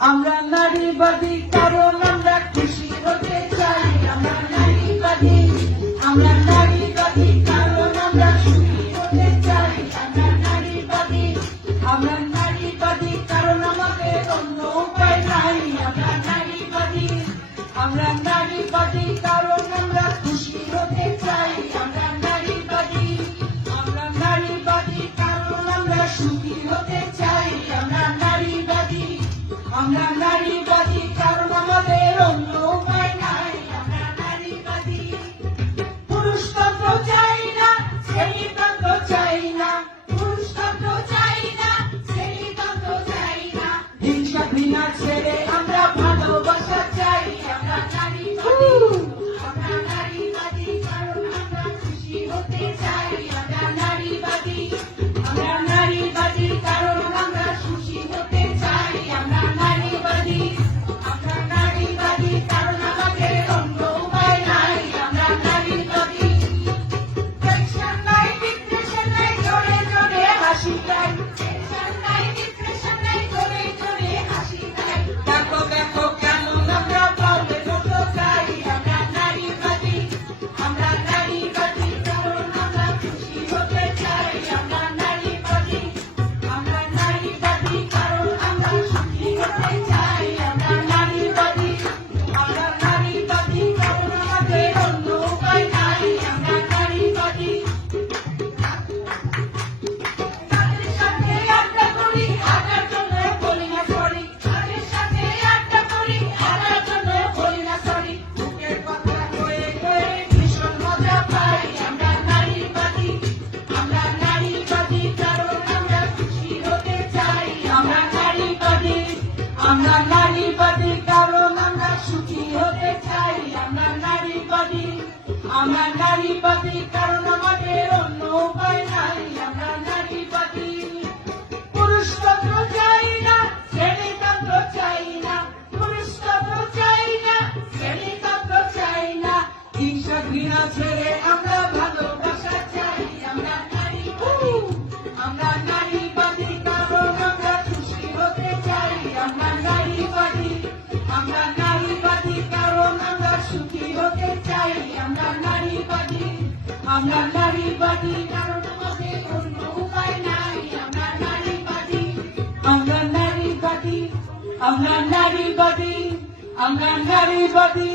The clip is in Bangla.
আমরা নারীবাদী কারণ আমরা খুশি হতে চাই। আমরা নারীবাদী, আমরা নারীবাদী কারণ আমরা সুখী হতে চাই। আমরা নারীবাদী, আমরা নারীবাদী কারণ আমাদের অন্য উপায় নাই। আমরা নারীবাদী, আমরা নারীবাদী কারণ আমরা খুশি হতে চাই। আমরা নারীবাদী, আমরা নারীবাদী কারণ আমরা সুখী হতে চাই। আমরা নারীবাদী, আমরা নারীবাদী কারণ আমাদের অন্য উপায় নাই। আমরা নারীবাদী, পুরুষতন্ত্র চাই না, শ্রেণীতন্ত্র চাই না, পুরুষতন্ত্র চাই না, শ্রেণীতন্ত্র চাই না, হিংসা ঘৃণা ছেড়ে আমরা ভালোবাসা চাই। আমরা নারীবাদী, আমরা নারীবাদী কারণ আমরা খুশি হতে চাই। আমরা নারীবাদী, আমরা নারীবাদী কারণ আমরা খুশি হতে চাই। আমরা নারীবাদী, আমরা নারীবাদী কারণ আমাদের অন্য উপায় নাই। আমরা নারীবাদী, টেনশন নাই, ডিপ্রেশন নাই, জোরে জোরে হাসি চাই। টেনশন নাই, ডিপ্রেশন নাই, জোরে জোরে হাসি চাই। দেখো দেখো কেমন আমরা পাওলে মতো চাই। আমরা নারীবাদী, আমরা নারীবাদী কারণ আমরা খুশি হতে চাই। আমরা নারীবাদী, আমরা নারীবাদী কারণ আমরা সুখী হতে চাই। আমরা নারীবাদী, আমরা নারীবাদী কারণ আমাদের অন্য উপায় নাই। আমরা নারীবাদী, তাদের সাথে আড্ডা করি, হাঁটার জন্য বলি না সরি। তাদের সাথে আড্ডা করি, হাঁটার জন্য বলি না সরি। বুকের কথা কয়ে কয়ে ভীষণ মজা পাই। আমরা নারীবাদী, আমরা নারীবাদী কারণ আমরা খুশি হতে চাই। আমরা নারীবাদী, আমরা নারীবাদী কারণ আমরা সুখী হতে চাই। আমরা নারীবাদী, আমরা নারীবাদী কারণ আমাদের অন্য উপায় নাই। আমরা নারীবাদী, পুরুষতন্ত্র চাই না, শ্রেণীতন্ত্র চাই না, পুরুষতন্ত্র চাই না, শ্রেণীতন্ত্র চাই না, হিংসা ঘৃণা ছেড়ে আমরা ভালোবাসা চাই। আমরা নারীবাদী, আমরা নারীবাদী কারণ আমরা খুশি হতে চাই। আমরা নারীবাদী, আমরা নারীবাদী কারণ আমরা সুখী হতে চাই। আমরা নারীবাদী, আমরা নারীবাদী কারণ আমাদের অন্য উপায় নাই। আমরা নারীবাদী, আমরা নারীবাদী, আমরা নারীবাদী, আমরা নারীবাদী।